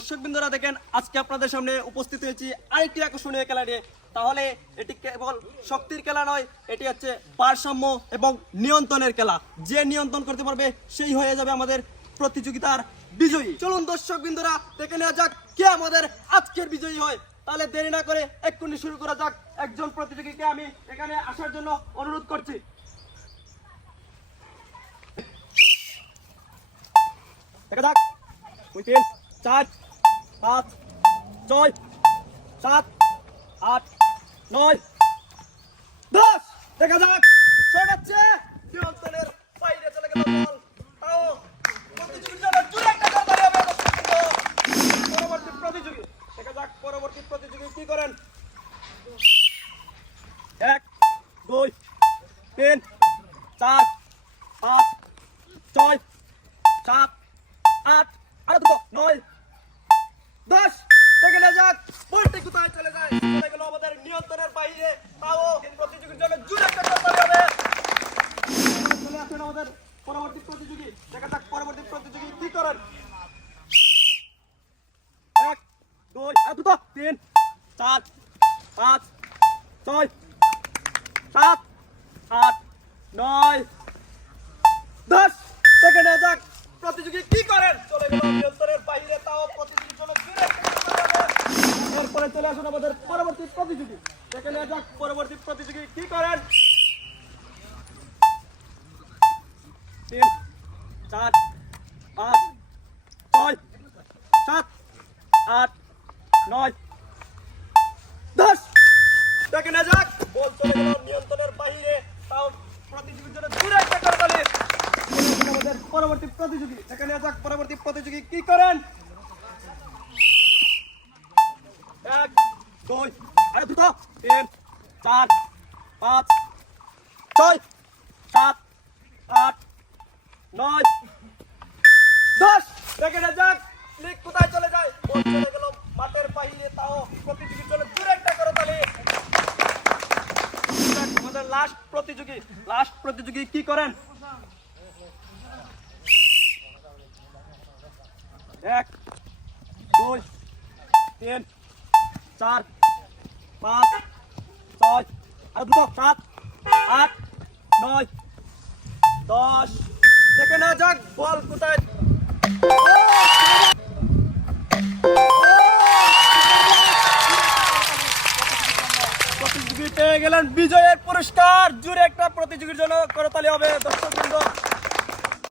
দর্শক বিন্দুরা দেখেন, আজকে আপনাদের সামনে উপস্থিত হয়েছি আরেকটি আকর্ষণীয় খেলা নিয়ে। তাহলে এটি কেবল শক্তির খেলা নয়, এটি হচ্ছে ভারসাম্য এবং নিয়ন্ত্রণের খেলা। যে নিয়ন্ত্রণ করতে পারবে, সেই হয়ে যাবে আমাদের প্রতিযোগিতার বিজয়ী। চলুন দর্শক বিন্দুরা দেখে নেওয়া যাক কে আমাদের আজকের বিজয়ী হয়। তাহলে দেরি না করে এক্ষুনি শুরু করা যাক। একজন প্রতিযোগীকে আমি এখানে আসার জন্য অনুরোধ করছি। দেখা যাক। চার পাঁচ ছয়, সাত, আট, নয়। দশ! দেখা যাক। শোনাচ্ছে বাইরে চলে তাও পরবর্তী প্রতিযোগী। দেখা যাক পরবর্তী প্রতিযোগী কি করেন। এক, দুই, তিন, চার পাঁচ ছয় সাত আট নয় দশ সেকেন্ডে যাক প্রতিযোগী কি করেন? চলে গেল নিয়ন্ত্রণের বাইরে তাও প্রতিযোগী চলে ফিরে এরপরে চলে আসুন আমাদের পরবর্তী প্রতিযোগী। সেকেন্ডে যাক পরবর্তী প্রতিযোগী কি করেন। তিন, চার, পাঁচ, ছয়, সাত, আট, নয়, দশ। দেখে না যাক। বল নিয়ন্ত্রণের বাইরে। তাও দূরে পরবর্তী প্রতিযোগী। দেখে না যাক পরবর্তী প্রতিযোগী কি করেন এক দুই আরে দুটো। তিন, চার, পাঁচ, ছয়, সাত, আট, নয়, দশ। না যাক লিগ কোথায় চলে যায়? বল চলে গেল মাঠের বাইরে, তাও প্রতিযোগী চলে দূরে একটা করে তালি। আমাদের লাস্ট প্রতিযোগী লাস্ট প্রতিযোগী কি করেন? এক, দুই, তিন, চার পাঁচ আট নয় দশ। গেলেন বিজয়ের পুরস্কার। জুড়ে একটা প্রতিযোগীর জন্য করতালি হবে দর্শক